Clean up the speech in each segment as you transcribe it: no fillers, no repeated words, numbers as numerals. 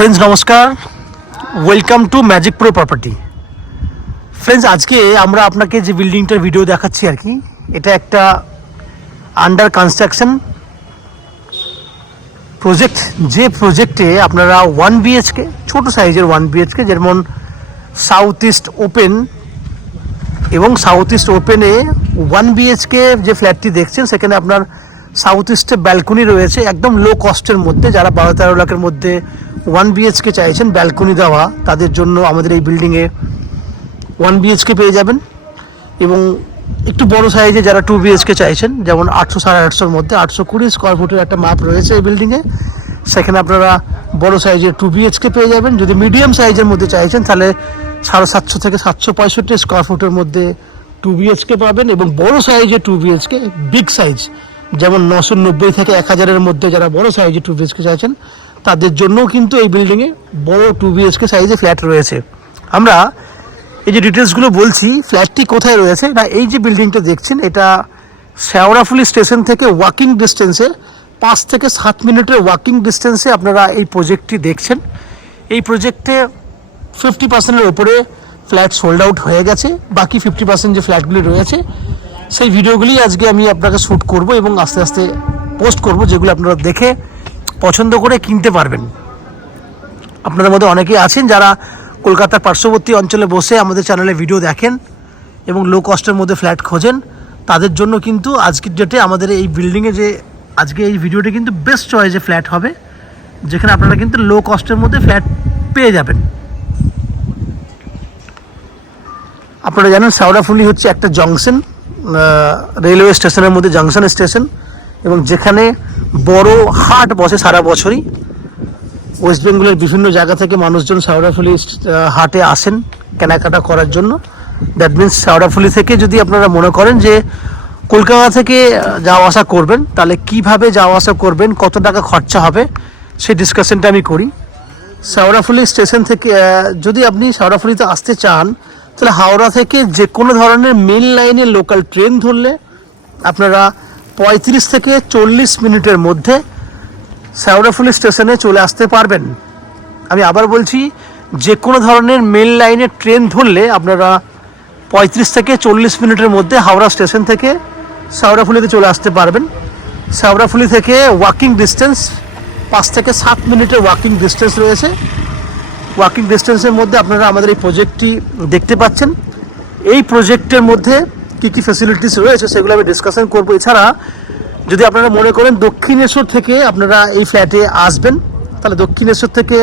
Friends नमस्कार, welcome to magic pro property. Friends आज के আমরা আপনাকে যে বিল্ডিংটার ভিডিও দেখাচ্ছি আর কি, এটা একটা আন্ডার কনস্ট্রাকশন প্রজেক্ট। যে প্রজেক্টে আপনারা 1 বিএইচকে ছোট সাইজের 1 বিএইচকে যেমন সাউথ ইস্ট ওপেন এবং সাউথ ইস্ট ওপেনে 1 বিএইচকে যে ফ্ল্যাটটি দেখছেন সেখানে আপনার সাউথ ইস্টে ব্যালকনি রয়েছে একদম লো কস্টের মধ্যে। যারা 12-13 লাখের মধ্যে 1 বিএইচকে চাইছেন ব্যালকনি দেওয়া, তাদের জন্য আমাদের এই বিল্ডিংয়ে 1 বিএইচকে পেয়ে যাবেন। এবং একটু বড় সাইজে যারা 2 বিএইচকে চাইছেন, যেমন 800-850-র মধ্যে 820 স্কোয়ার ফুটের একটা মাপ রয়েছে এই বিল্ডিংয়ে, সেখানে আপনারা বড় সাইজের 2 বিএইচকে পেয়ে যাবেন। যদি মিডিয়াম সাইজের মধ্যে চাইছেন তাহলে 750 থেকে 765 স্কোয়ার ফুটের মধ্যে 2 বিএইচকে পাবেন। এবং বড় সাইজের 2 বিএইচকে বিগ সাইজ যেমন 990 থেকে 1000-এর মধ্যে যারা বড় সাইজে 2 বিএইচকে চাইছেন তাদের জন্যও কিন্তু এই বিল্ডিংয়ে বড় 2 বিএইচকে সাইজে ফ্ল্যাট রয়েছে। আমরা এই যে ডিটেলসগুলো বলছি, ফ্ল্যাটটি কোথায় রয়েছে না, এই যে বিল্ডিংটা দেখছেন এটা শেওড়াফুলি স্টেশন থেকে ওয়াকিং ডিস্টেন্সে 5 থেকে 7 মিনিটের ওয়াকিং ডিস্টেন্সে আপনারা এই প্রজেক্টটি দেখছেন। এই প্রজেক্টে 50%-এর ওপরে ফ্ল্যাট সোল্ড আউট হয়ে গেছে। বাকি 50% যে ফ্ল্যাটগুলি রয়েছে সেই ভিডিওগুলি আজকে আমি আপনাকে শ্যুট করব এবং আস্তে আস্তে পোস্ট করব, যেগুলো আপনারা দেখে পছন্দ করে কিনতে পারবেন। আপনাদের মধ্যে অনেকেই আছেন যারা কলকাতার পার্শ্ববর্তী অঞ্চলে বসে আমাদের চ্যানেলে ভিডিও দেখেন এবং লো কস্টের মধ্যে ফ্ল্যাট খোঁজেন, তাদের জন্য কিন্তু আজকের ডেটে আমাদের এই বিল্ডিংয়ে যে আজকে এই ভিডিওটি কিন্তু বেস্ট চয়েসে ফ্ল্যাট হবে, যেখানে আপনারা কিন্তু লো কস্টের মধ্যে ফ্ল্যাট পেয়ে যাবেন। আপনারা জানেন শেওড়াফুলি হচ্ছে একটা জংশন, রেলওয়ে স্টেশনের মধ্যে জংশন স্টেশন, এবং যেখানে বড় হাট বসে সারা বছরই। ওয়েস্ট বেঙ্গলের বিভিন্ন জায়গা থেকে মানুষজন শেওড়াফুলি হাটে আসেন কেনাকাটা করার জন্য। দ্যাট মিনস শেওড়াফুলি থেকে যদি আপনারা মনে করেন যে কলকাতা থেকে যাওয়া আসা করবেন, তাহলে কিভাবে যাওয়া আসা করবেন, কত টাকা খরচা হবে, সেই ডিসকাশনটা আমি করি। শেওড়াফুলি স্টেশন থেকে যদি আপনি শেওড়াফুলিতে আসতে চান, তাহলে হাওড়া থেকে যে কোনো ধরনের মেন লাইনে লোকাল ট্রেন ধরলে আপনারা 35 থেকে 40 মিনিটের মধ্যে শেওড়াফুলি স্টেশনে চলে আসতে পারবেন। আমি আবার বলছি, যে কোনো ধরনের মেন লাইনে ট্রেন ধরলে আপনারা 35 থেকে 40 মিনিটের মধ্যে হাওড়া স্টেশন থেকে শেওড়াফুলিতে চলে আসতে পারবেন। শেওড়াফুলি থেকে ওয়াকিং ডিস্টেন্স 5 থেকে 7 মিনিটের ওয়াকিং ডিস্টেন্স রয়েছে। ওয়াকিং ডিস্টেন্সের মধ্যে আপনারা আমাদের এই প্রজেক্টটি দেখতে পাচ্ছেন। এই প্রজেক্টের মধ্যে কী কী ফ্যাসিলিটিস রয়েছে সেগুলো আমি ডিসকাশন করবো। এছাড়া যদি আপনারা মনে করেন দক্ষিণেশ্বর থেকে আপনারা এই ফ্ল্যাটে আসবেন, তাহলে দক্ষিণেশ্বর থেকে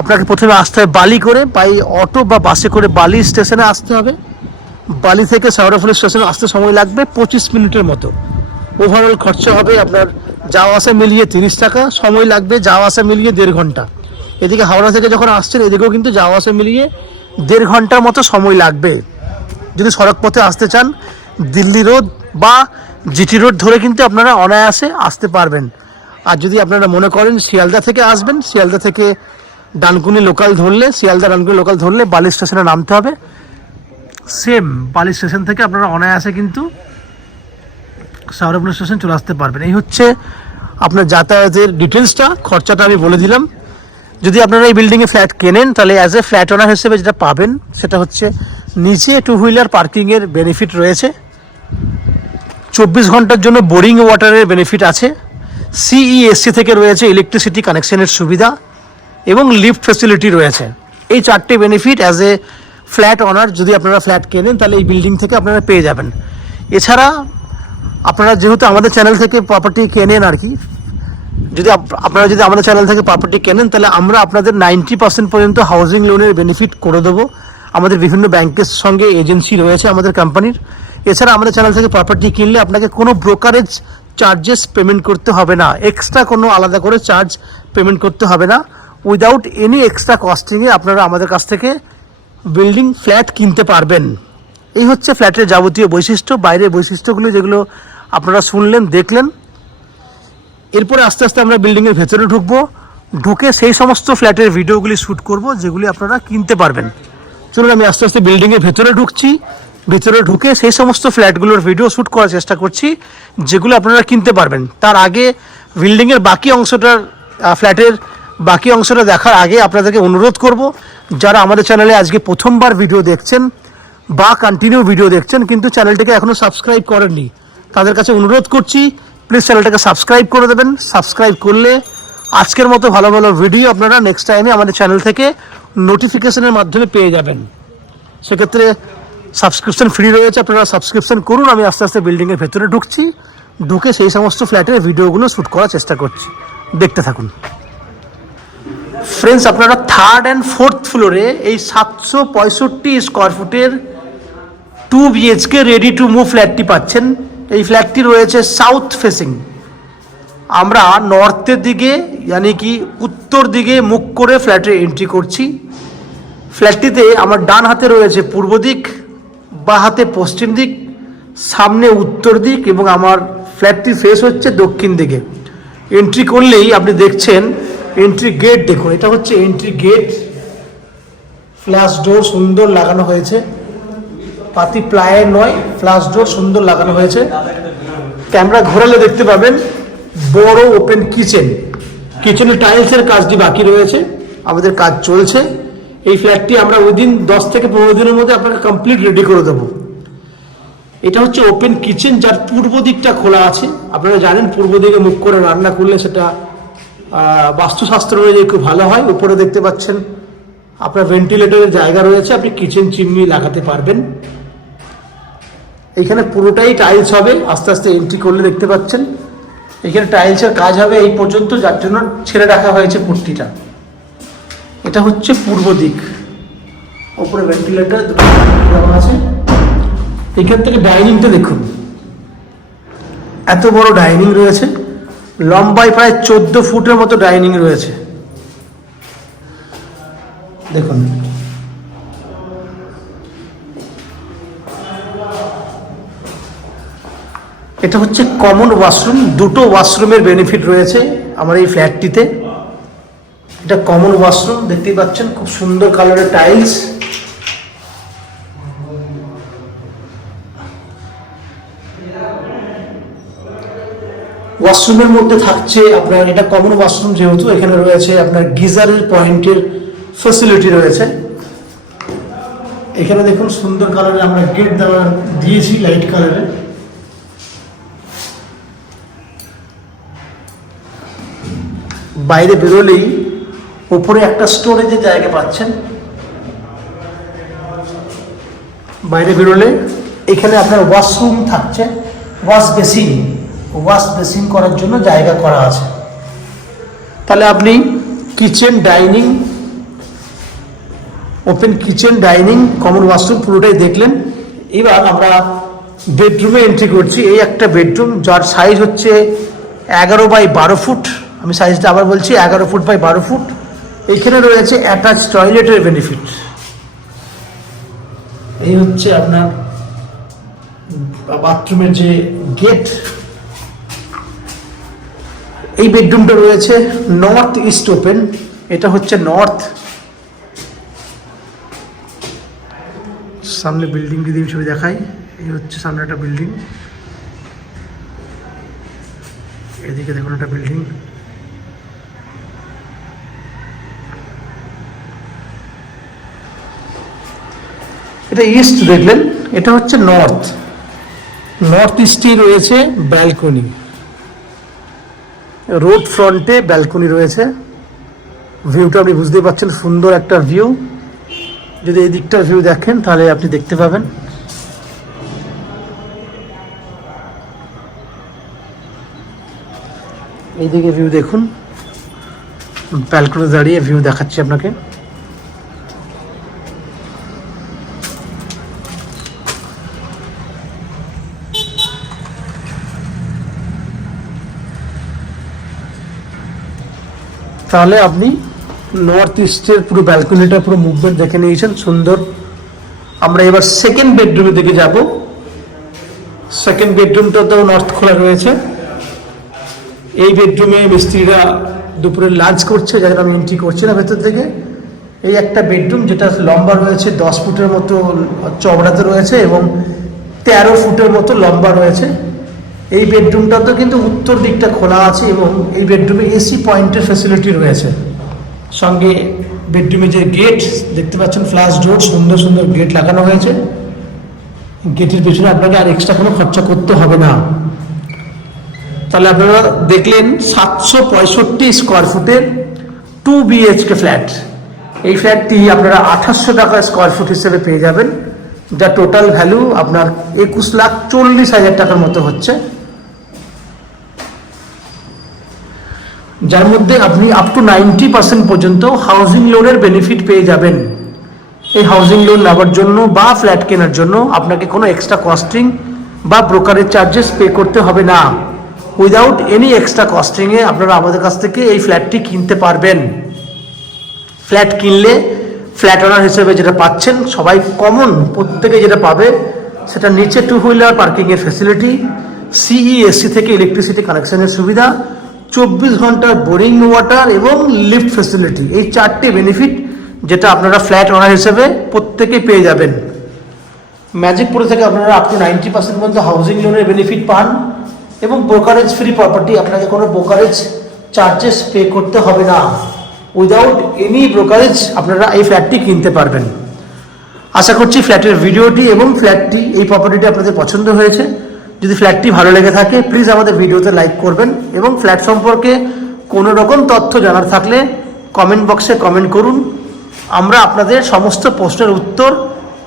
আপনাকে প্রথমে আসতে হবে বালি করে, বাই অটো বা বাসে করে বালি স্টেশনে আসতে হবে। বালি থেকে শেওড়াফুলি স্টেশনে আসতে সময় লাগবে 25 মিনিটের মতো। ওভারঅল খরচা হবে আপনার যাওয়া আসা মিলিয়ে 30 টাকা, সময় লাগবে যাওয়া আসা মিলিয়ে 1.5 ঘন্টা। এদিকে হাওড়া থেকে যখন আসছেন এদিকেও কিন্তু যাওয়া আসা মিলিয়ে 1.5 ঘন্টার মতো সময় লাগবে। যদি সড়ক পথে আসতে চান, দিল্লি রোড বা জিটি রোড ধরে কিন্তু আপনারা অনায়াসে আসতে পারবেন। আর যদি আপনারা মনে করেন শিয়ালদা থেকে আসবেন, শিয়ালদা থেকে ডানকুনি লোকাল ধরলে, শিয়ালদা ডানকুনি লোকাল ধরলে বালি স্টেশনে নামতে হবে। সেম বালি স্টেশন থেকে আপনারা অনায়াসে কিন্তু শেওড়াফুলি স্টেশন চলে আসতে পারবেন। এই হচ্ছে আপনার যাতায়াতের ডিটেলসটা, খরচাটা আমি বলে দিলাম। যদি আপনারা এই বিল্ডিংয়ে ফ্ল্যাট কেনেন, তাহলে অ্যাজ এ ফ্ল্যাট ওনার হিসেবে যেটা পাবেন সেটা হচ্ছে নিচে 2 হুইলার পার্কিংয়ের বেনিফিট রয়েছে, 24 ঘন্টার জন্য বোরিং ওয়াটারের বেনিফিট আছে, সিইএসসি থেকে রয়েছে ইলেকট্রিসিটি কানেকশনের সুবিধা, এবং লিফট ফ্যাসিলিটি রয়েছে। এই 4টে বেনিফিট অ্যাজ এ ফ্ল্যাট ওনার যদি আপনারা ফ্ল্যাট কেনেন তাহলে এই বিল্ডিং থেকে আপনারা পেয়ে যাবেন। এছাড়া আপনারা যেহেতু আমাদের চ্যানেল থেকে প্রপার্টি কেনেন আর কি, যদি আপনারা যদি আমাদের চ্যানেল থেকে প্রপার্টি কেনেন, তাহলে আমরা আপনাদের 90% পর্যন্ত হাউজিং লোনের বেনিফিট করে দেবো। আমাদের বিভিন্ন ব্যাংকের সঙ্গে এজেন্সি রয়েছে আমাদের কোম্পানির। এছাড়া আমাদের চ্যানেল থেকে প্রপার্টি কিনলে আপনাকে কোনো ব্রোকারেজ চার্জেস পেমেন্ট করতে হবে না, এক্সট্রা কোনো আলাদা করে চার্জ পেমেন্ট করতে হবে না। উইদাউট এনি এক্সট্রা কস্টিংয়ে আপনারা আমাদের কাছ থেকে বিল্ডিং ফ্ল্যাট কিনতে পারবেন। এই হচ্ছে ফ্ল্যাটের যাবতীয় বৈশিষ্ট্য, বাইরের বৈশিষ্ট্যগুলো যেগুলো আপনারা শুনলেন, দেখলেন। এরপরে আস্তে আস্তে আমরা বিল্ডিংয়ের ভেতরে ঢুকবো, ঢুকে সেই সমস্ত ফ্ল্যাটের ভিডিওগুলি শ্যুট করব যেগুলি আপনারা কিনতে পারবেন। চলুন আমি আস্তে আস্তে বিল্ডিংয়ের ভেতরে ঢুকছি। ভিতরে ঢুকে সেই সমস্ত ফ্ল্যাটগুলোর ভিডিও শ্যুট করার চেষ্টা করছি যেগুলো আপনারা কিনতে পারবেন। তার আগে বিল্ডিংয়ের বাকি অংশটার ফ্ল্যাটের বাকি অংশটা দেখার আগে আপনাদেরকে অনুরোধ করব, যারা আমাদের চ্যানেলে আজকে প্রথমবার ভিডিও দেখছেন বা কন্টিনিউ ভিডিও দেখছেন কিন্তু চ্যানেলটাকে এখনও সাবস্ক্রাইব করেননি, তাদের কাছে অনুরোধ করছি প্লিজ চ্যানেলটাকে সাবস্ক্রাইব করে দেবেন। সাবস্ক্রাইব করলে আজকের মতো ভালো ভালো ভিডিও আপনারা নেক্সট টাইমে আমাদের চ্যানেল থেকে নোটিফিকেশনের মাধ্যমে পেয়ে যাবেন। সেক্ষেত্রে সাবস্ক্রিপশন ফ্রি রয়েছে, আপনারা সাবস্ক্রিপশন করুন। আমি আস্তে আস্তে বিল্ডিংয়ের ভেতরে ঢুকে সেই সমস্ত ফ্ল্যাটের ভিডিওগুলো শ্যুট করার চেষ্টা করছি, দেখতে থাকুন। ফ্রেন্ডস, আপনারা থার্ড অ্যান্ড ফোর্থ ফ্লোরে এই 765 স্কোয়ার ফুটের 2 BHK রেডি টু মুভ ফ্ল্যাটটি পাচ্ছেন। এই ফ্ল্যাটটি রয়েছে সাউথ ফেসিং। আমরা নর্থের দিকে ইয়ানি কি উত্তর দিকে মুখ করে ফ্ল্যাটে এন্ট্রি করছি। ফ্ল্যাটটিতে আমার ডান হাতে রয়েছে পূর্ব দিক, বাঁ হাতে পশ্চিম দিক, সামনে উত্তর দিক এবং আমার ফ্ল্যাটটির ফেস হচ্ছে দক্ষিণ দিকে। এন্ট্রি করলেই আপনি দেখছেন এন্ট্রি গেট, দেখুন এটা হচ্ছে এন্ট্রি গেট। ফ্ল্যাশ ডোর সুন্দর লাগানো হয়েছে, পাতি প্লায়ের নয়, ফ্ল্যাশ ডোর সুন্দর লাগানো হয়েছে। ক্যামেরা ঘোরালে দেখতে পাবেন বড় ওপেন কিচেন। কিচেনের টাইলসের কাজটি বাকি রয়েছে, আমাদের কাজ চলছে। এই ফ্ল্যাটটি আমরা উইদিন 10 থেকে 15 দিনের মধ্যে আপনাকে কমপ্লিট রেডি করে দেবো। এটা হচ্ছে ওপেন কিচেন, যার পূর্ব দিকটা খোলা আছে। আপনারা জানেন পূর্ব দিকে মুখ করে রান্না করলে সেটা বাস্তুশাস্ত্র অনুযায়ী খুব ভালো হয়। উপরে দেখতে পাচ্ছেন আপনার ভেন্টিলেটরের জায়গা রয়েছে, আপনি কিচেন চিমনি লাগাতে পারবেন। এইখানে পুরোটাই টাইলস হবে, আস্তে আস্তে এন্ট্রি করলে দেখতে পাচ্ছেন এখানে টাইলসের কাজ হবে এই পর্যন্ত, যার জন্য ছেড়ে রাখা হয়েছে পুট্টিটা। এটা হচ্ছে পূর্ব দিক, ওপরে ভেন্টিলেটর দেওয়া আছে। এখান থেকে ডাইনিংটা দেখুন, এত বড় ডাইনিং রয়েছে, লম্বায় প্রায় 14 ফুটের মতো ডাইনিং রয়েছে। দেখুন এটা হচ্ছে কমন ওয়াশরুম। দুটো ওয়াশরুমের বেনিফিট রয়েছে আমার এই ফ্ল্যাটটিতে। এটা কমন ওয়াশরুম, দেখতেই পাচ্ছেন খুব সুন্দর কালারের টাইলস। ওয়াশরুমের মধ্যে থাকছে আপনার, এটা কমন ওয়াশরুম যেহেতু, এখানে রয়েছে আপনার গিজারের পয়েন্টের ফ্যাসিলিটি রয়েছে। এখানে দেখুন সুন্দর কালারের আমরা গেট দেওয়া দিয়েছি, লাইট কালারের। বাইরে বেরোলেই উপরে একটা স্টোরেজের জায়গা পাচ্ছেন। বাইরে বেরোলে এখানে আপনার ওয়াশরুম থাকছে, ওয়াশ বেসিন করার জন্য জায়গা করা আছে। তাহলে আপনি kitchen, dining, open kitchen, dining, common washroom পুরোটাই দেখলেন। এবার আমরা বেডরুমে এন্ট্রি করছি। এই একটা বেডরুম, যার সাইজ হচ্ছে 11 বাই 12 ফুট। আমি সাইজটা আবার বলছি, 11 ফুট বাই 12 ফুট। এইখানে রয়েছে অ্যাটাচ টয়লেটের বেনিফিট। এই হচ্ছে আপনার বাথরুমের যে গেট। এই বেডরুমটা রয়েছে নর্থ ইস্ট ওপেন। এটা হচ্ছে নর্থ। সামনে বিল্ডিং যদি ছবি দেখাই, এই হচ্ছে সামনে একটা বিল্ডিং, এদিকে দেখুন একটা বিল্ডিং। এটা ইস্ট দেখলেন, এটা হচ্ছে নর্থ। নর্থ ইস্টেই রয়েছে ব্যালকনি, রোড ফ্রন্টে ব্যালকনি রয়েছে। ভিউটা আপনি বুঝতেই পারছেন, সুন্দর একটা ভিউ। যদি এই দিকটার ভিউ দেখেন তাহলে আপনি দেখতে পাবেন এইদিকে ভিউ দেখুন, ব্যালকনি দাঁড়িয়ে ভিউ দেখাচ্ছি আপনাকে। তাহলে আপনি নর্থ ইস্টের পুরো ব্যালকনিটা পুরো মুভমেন্ট দেখে নিয়েছেন, সুন্দর। আমরা এবার সেকেন্ড বেডরুমের দিকে যাব। সেকেন্ড বেডরুমটাতেও নর্থ খোলা রয়েছে। এই বেডরুমে মিস্ত্রিরা দুপুরে লাঞ্চ করছে, যাদের আমি এন্ট্রি করছি না ভেতর থেকে। এই একটা বেডরুম যেটা লম্বা রয়েছে 10 ফুটের মতো চওড়াতে রয়েছে এবং 13 ফুটের মতো লম্বা রয়েছে। এই বেডরুমটাতে কিন্তু উত্তর দিকটা খোলা আছে এবং এই বেডরুমে এসি পয়েন্টের ফ্যাসিলিটি রয়েছে। সঙ্গে বেডরুমে যে গেট দেখতে পাচ্ছেন, ফ্ল্যাশ ডোর, সুন্দর সুন্দর গেট লাগানো হয়েছে। গেটের পেছনে আপনাকে আর এক্সট্রা কোনো খরচা করতে হবে না। তাহলে আপনারা দেখলেন 765 স্কোয়ার ফুটের 2 BHK ফ্ল্যাট। এই ফ্ল্যাটটি আপনারা 2800 টাকা স্কোয়ার ফুট হিসেবে পেয়ে যাবেন, যা টোটাল ভ্যালু আপনার 21,40,000 টাকার মতো হচ্ছে, যার মধ্যে আপনি আপ টু 90% পর্যন্ত হাউজিং লোনের বেনিফিট পেয়ে যাবেন। এই হাউজিং লোন নেওয়ার জন্য বা ফ্ল্যাট কেনার জন্য আপনাকে কোনো এক্সট্রা কস্টিং বা ব্রোকারেজ চার্জেস পে করতে হবে না। উইদাউট এনি এক্সট্রা কস্টিংয়ে আপনারা আমাদের কাছ থেকে এই ফ্ল্যাটটি কিনতে পারবেন। ফ্ল্যাট কিনলে ফ্ল্যাট ওনার হিসেবে যেটা পাচ্ছেন, সবাই কমন প্রত্যেকে যেটা পাবে, সেটা নিচে 2 হুইলার পার্কিংয়ের ফ্যাসিলিটি, CESC থেকে ইলেকট্রিসিটি কানেকশনের সুবিধা, 24 ঘন্টার বোরিং ওয়াটার এবং লিফট ফ্যাসিলিটি। এই 4টে বেনিফিট যেটা আপনারা ফ্ল্যাট ওনার হিসেবে প্রত্যেকেই পেয়ে যাবেন। ম্যাজিকপুরে থেকে আপনারা আপ টু 90% পর্যন্ত হাউজিং লোনের বেনিফিট পান এবং ব্রোকারেজ ফ্রি প্রপার্টি, আপনাকে কোনো ব্রোকারেজ চার্জেস পে করতে হবে না। উইদাউট এনি ব্রোকারেজ আপনারা এই ফ্ল্যাটটি কিনতে পারবেন। আশা করছি ফ্ল্যাটের ভিডিওটি এবং ফ্ল্যাটটি, এই প্রপার্টিটি আপনাদের পছন্দ হয়েছে। যদি ফ্ল্যাটটি ভালো লেগে থাকে প্লিজ আমাদের ভিডিওতে লাইক করবেন এবং ফ্ল্যাট সম্পর্কে কোনো রকম তথ্য জানার থাকলে কমেন্ট বক্সে কমেন্ট করুন। আমরা আপনাদের সমস্ত প্রশ্নের উত্তর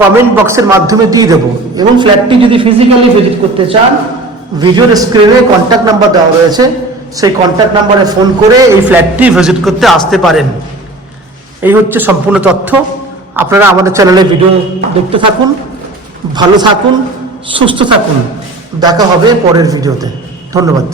কমেন্ট বক্সের মাধ্যমে দিয়ে দেবো। এবং ফ্ল্যাটটি যদি ফিজিক্যালি ভিজিট করতে চান, ভিডিওর স্ক্রিনে কন্ট্যাক্ট নাম্বার দেওয়া রয়েছে, সেই কন্ট্যাক্ট নাম্বারে ফোন করে এই ফ্ল্যাটটি ভিজিট করতে আসতে পারেন। এই হচ্ছে সম্পূর্ণ তথ্য। আপনারা আমাদের চ্যানেলে ভিডিও দেখতে থাকুন, ভালো থাকুন, সুস্থ থাকুন। দেখা হবে পরের ভিডিওতে। ধন্যবাদ।